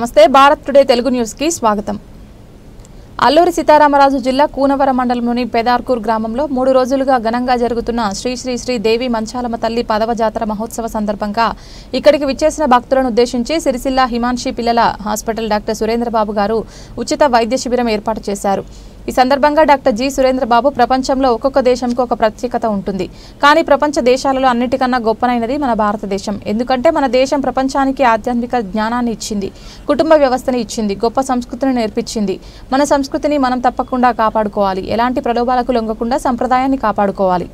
నమస్తే Bharat today Telugu news కి స్వాగతం. అల్లూరి సీతారామరాజు జిల్లా కూనవరం మండలంలోని పెదార్కూర్ గ్రామంలో 3 రోజులుగా ఘనంగా జరుగుతున్న శ్రీ శ్రీ శ్రీ దేవి మంచాలమ్మ తల్లి పదవ జాతర మహోత్సవ సందర్భంగా ఇక్కడికి విచ్చేసిన భక్తులను ఉద్దేశించి సిరిసిల్ల హిమాన్షి పిల్లల హాస్పిటల్ డాక్టర్ సురేంద్రబాబు గారు ఉచిత వైద్య శిబిరం ఏర్పాటు చేశారు. ఈ సందర్భంగా డాక్టర్ జి సురేంద్రబాబు ప్రపంచంలో ఒక్కొక్క దేశంకు ఒక ప్రత్యేకత ఉంటుంది, కానీ ప్రపంచ దేశాలలో అన్నిటికన్నా గొప్పనైనది మన భారతదేశం. ఎందుకంటే మన దేశం ప్రపంచానికి ఆధ్యాత్మిక జ్ఞానాన్ని ఇచ్చింది, కుటుంబ వ్యవస్థని ఇచ్చింది, గొప్ప సంస్కృతిని నేర్పించింది. మన సంస్కృతిని మనం తప్పకుండా కాపాడుకోవాలి, ఎలాంటి ప్రలోభాలకు లొంగకుండా సంప్రదాయాన్ని కాపాడుకోవాలి.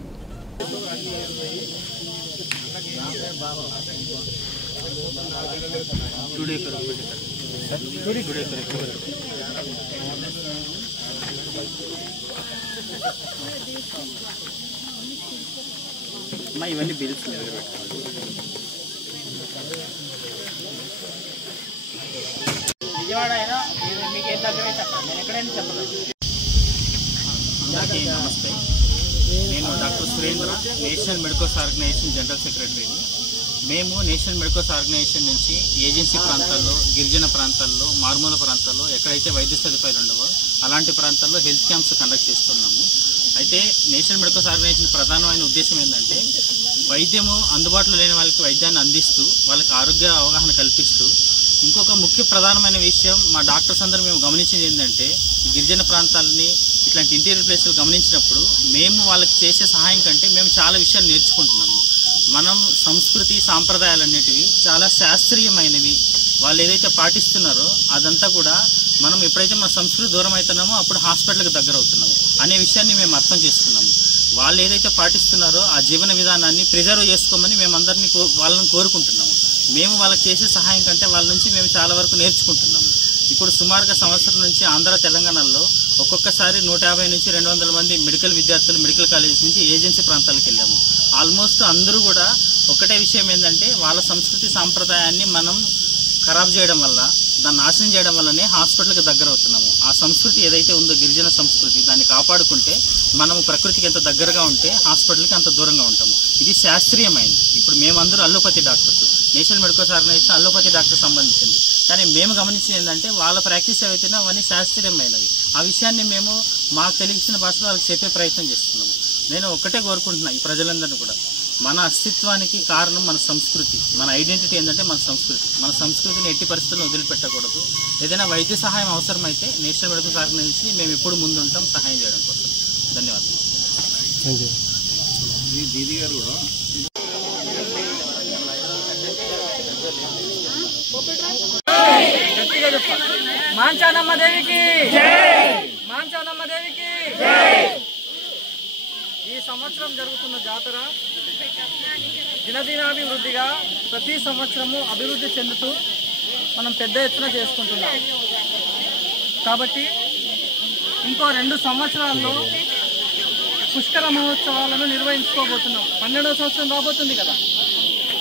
ఇవన్నీ బిల్స్ విజయవాడ అయినా మీకు ఏం దగ్గర అయితే అక్కడ నేను ఎక్కడైనా చెప్పలేదు. అందరికీ నమస్తే. నేను doctor Surendra, national medicals organisation general సెక్రటరీని. మేము నేషనల్ మెడికల్స్ ఆర్గనైజేషన్ నుంచి ఏజెన్సీ ప్రాంతాల్లో, గిరిజన ప్రాంతాల్లో, మారుమూల ప్రాంతాల్లో ఎక్కడైతే వైద్య సదుపాయాలు ఉండవో అలాంటి ప్రాంతాల్లో హెల్త్ క్యాంప్స్ కండక్ట్ చేస్తున్నాము. అయితే నేషనల్ మెడికల్స్ ఆర్గనైజేషన్ ప్రధానమైన ఉద్దేశం ఏంటంటే వైద్యము అందుబాటులో లేని వాళ్ళకి వైద్యాన్ని అందిస్తూ వాళ్ళకి ఆరోగ్య అవగాహన కల్పిస్తూ, ఇంకొక ముఖ్య ప్రధానమైన విషయం మా డాక్టర్స్ అందరూ మేము గమనించింది ఏంటంటే గిరిజన ప్రాంతాలని ఇట్లాంటి ఇంటీరియర్ ప్లేసులు గమనించినప్పుడు మేము వాళ్ళకి చేసే సహాయం కంటే మేము చాలా విషయాలు నేర్చుకుంటున్నాము. మనం సంస్కృతి సాంప్రదాయాలన్నిటివి చాలా శాస్త్రీయమైనవి. వాళ్ళు ఏదైతే పాటిస్తున్నారో అదంతా కూడా మనం ఎప్పుడైతే మన సంస్కృతి దూరం అవుతున్నామో అప్పుడు హాస్పిటల్కి దగ్గర అవుతున్నాము అనే విషయాన్ని మేము అర్థం చేసుకున్నాము. వాళ్ళు ఏదైతే పాటిస్తున్నారో ఆ జీవన విధానాన్ని ప్రిజర్వ్ చేసుకోమని మేమందరినీ వాళ్ళని కోరుకుంటున్నాము. మేము వాళ్ళకి చేసే సహాయం కంటే వాళ్ళ నుంచి మేము చాలా వరకు నేర్చుకుంటున్నాము. ఇప్పుడు సుమారుగా సంవత్సరం నుంచి ఆంధ్ర తెలంగాణలో ఒక్కొక్కసారి 150 నుంచి 200 మంది మెడికల్ విద్యార్థులు మెడికల్ కాలేజెస్ నుంచి ఏజెన్సీ ప్రాంతాలకు వెళ్ళాము. ఆల్మోస్ట్ అందరూ కూడా ఒకటే విషయం ఏంటంటే వాళ్ళ సంస్కృతి సాంప్రదాయాన్ని మనం ఖరాబ్ చేయడం వల్ల, దాన్ని నాశనం చేయడం వల్లనే హాస్పిటల్కి దగ్గర అవుతున్నాము. ఆ సంస్కృతి ఏదైతే ఉందో గిరిజన సంస్కృతి, దాన్ని కాపాడుకుంటే మనము ప్రకృతికి ఎంత దగ్గరగా ఉంటే హాస్పిటల్కి అంత దూరంగా ఉంటాము. ఇది శాస్త్రీయమైంది. ఇప్పుడు మేమందరూ allopathy doctors, national medicals organisation allopathy doctor సంబంధించింది. కానీ మేము గమనించింది ఏంటంటే వాళ్ళ ప్రాక్టీస్ ఏవైతేనో అవన్నీ శాస్త్రీయమైనవి. ఆ విషయాన్ని మేము మాకు తెలిసిన భాషలో వాళ్ళకి చెప్పే ప్రయత్నం చేస్తున్నాము. నేను ఒక్కటే కోరుకుంటున్నా ఈ ప్రజలందరినీ కూడా, మన అస్తిత్వానికి కారణం మన సంస్కృతి, మన ఐడెంటిటీ ఏంటంటే మన సంస్కృతి. మన సంస్కృతిని ఎట్టి పరిస్థితుల్లో వదిలిపెట్టకూడదు. ఏదైనా వైద్య సహాయం అవసరమైతే నేషనల్ మెడికల్ ఆర్గనైజేషన్ మేము ఎప్పుడు ముందుంటాం సహాయం చేయడం కోసం. ధన్యవాదాలు. మాంచాలమ్మ దేవికి, మాంచాలమ్మ దేవికి. ఈ సంవత్సరం జరుగుతున్న జాతర దినదినాభివృద్ధిగా ప్రతి సంవత్సరము అభివృద్ధి చెందుతూ మనం పెద్ద ఎత్తున చేసుకుంటున్నాం. కాబట్టి ఇంకో 2 సంవత్సరాల్లో పుష్కర మహోత్సవాలను నిర్వహించుకోబోతున్నాం. 12వ సంవత్సరం రాబోతుంది కదా.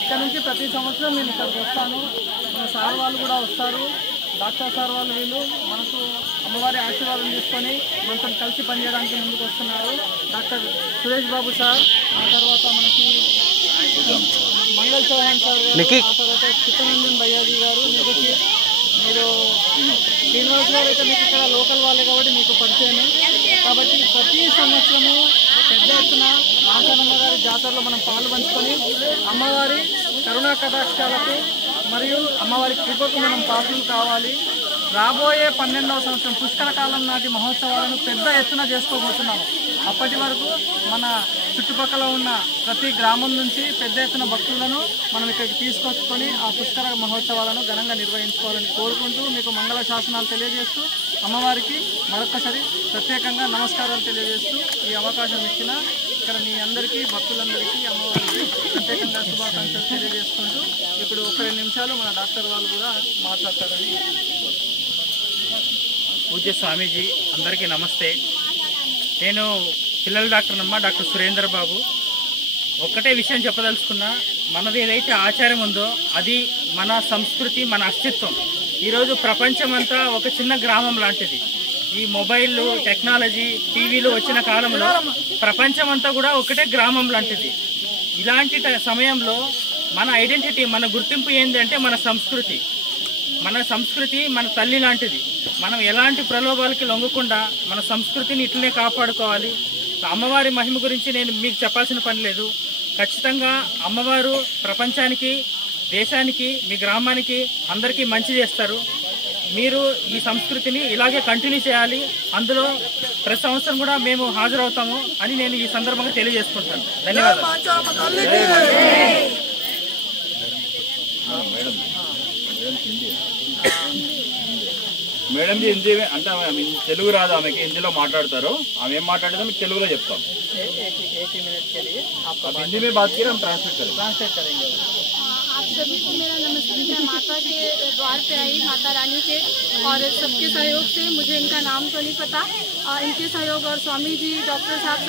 ఇక్కడ నుంచి ప్రతి సంవత్సరం నేను ఇక్కడికి వస్తాను. మన సార్ వాళ్ళు కూడా వస్తారు, డాక్టర్ సార్ వాళ్ళు. వీళ్ళు మనకు అమ్మవారి ఆశీర్వాదం తీసుకొని మనతో కలిసి పనిచేయడానికి ముందుకు వస్తున్నారు. డాక్టర్ సురేష్ బాబు సార్, ఆ తర్వాత మనకి మంగళ్ చౌహాన్ సార్ గారు, ఆ తర్వాత చిత్తరంజన్ భయ్యాజీ గారు. మీరు శ్రీనివాస్ గారు అయితే మీకు ఇక్కడ లోకల్ వాళ్ళే కాబట్టి మీకు పరిచయమే. కాబట్టి ప్రతి సంవత్సరము పెద్ద ఎత్తున మాంచాలమ్మ గారి జాతరలో మనం పాలు పంచుకొని అమ్మవారి కరుణా కటాక్షాలకు మరియు అమ్మవారి కృపకు మనం పాత్రలు కావాలి. రాబోయే 12వ సంవత్సరం పుష్కర కాలం నాటి మహోత్సవాలను పెద్ద ఎత్తున చేసుకోబోతున్నాము. అప్పటి వరకు మన చుట్టుపక్కల ఉన్న ప్రతి గ్రామం నుంచి పెద్ద ఎత్తున భక్తులను మనం ఇక్కడికి తీసుకొచ్చుకొని ఆ పుష్కర మహోత్సవాలను ఘనంగా నిర్వహించుకోవాలని కోరుకుంటూ మీకు మంగళ శాసనాలు తెలియజేస్తూ అమ్మవారికి మరొకసారి ప్రత్యేకంగా నమస్కారాలు తెలియజేస్తూ ఈ అవకాశం ఇచ్చిన ఇక్కడ మీ అందరికీ భక్తులందరికీ అమ్మవారికి ప్రత్యేకంగా శుభాకాంక్షలు తెలియజేసుకుంటూ ఇప్పుడు 1-2 నిమిషాలు మన డాక్టర్ వాళ్ళు కూడా మాట్లాడతారని. పూజ్య స్వామీజీ అందరికీ నమస్తే. నేను పిల్లల డాక్టర్ నమ్మ డాక్టర్ సురేంద్ర బాబు. ఒక్కటే విషయం చెప్పదలుచుకున్నా, మనది ఏదైతే ఆచారం ఉందో అది మన సంస్కృతి, మన అస్తిత్వం. ఈరోజు ప్రపంచమంతా ఒక చిన్న గ్రామం లాంటిది. ఈ మొబైళ్ళు, టెక్నాలజీ, టీవీలు వచ్చిన కాలంలో ప్రపంచం అంతా కూడా ఒకటే గ్రామం లాంటిది. ఇలాంటి సమయంలో మన ఐడెంటిటీ, మన గుర్తింపు ఏంటంటే మన సంస్కృతి. మన సంస్కృతి మన తల్లి లాంటిది. మనం ఎలాంటి ప్రలోభాలకి లొంగకుండా మన సంస్కృతిని ఇట్లనే కాపాడుకోవాలి. అమ్మవారి మహిమ గురించి నేను మీకు చెప్పాల్సిన పని లేదు. ఖచ్చితంగా అమ్మవారు ప్రపంచానికి, దేశానికి, మీ గ్రామానికి అందరికీ మంచి చేస్తారు. మీరు ఈ సంస్కృతిని ఇలాగే కంటిన్యూ చేయాలి. అందులో ప్రతి సంవత్సరం కూడా మేము హాజరవుతాము అని నేను ఈ సందర్భంగా తెలియజేసుకుంటాను. ధన్యవాదాలు. మేడం జీ హిందీ అంటే తెలుగు రాదు ఆమెకి, హిందీలో మాట్లాడతారు. ఆమె ఏం మాట్లాడేదో మీకు తెలుగులో చెప్తాం. హిందీ में बात करें हम ट्रांसलेट करेंगे. आप सभी को मेरा नमस्ते. मैं माता के द्वार पे आई, माता रानी के, और सबके सहयोग से, मुझे इनका नाम तो नहीं पता, इनके सहयोग और स्वामी जी, डॉक्टर साहब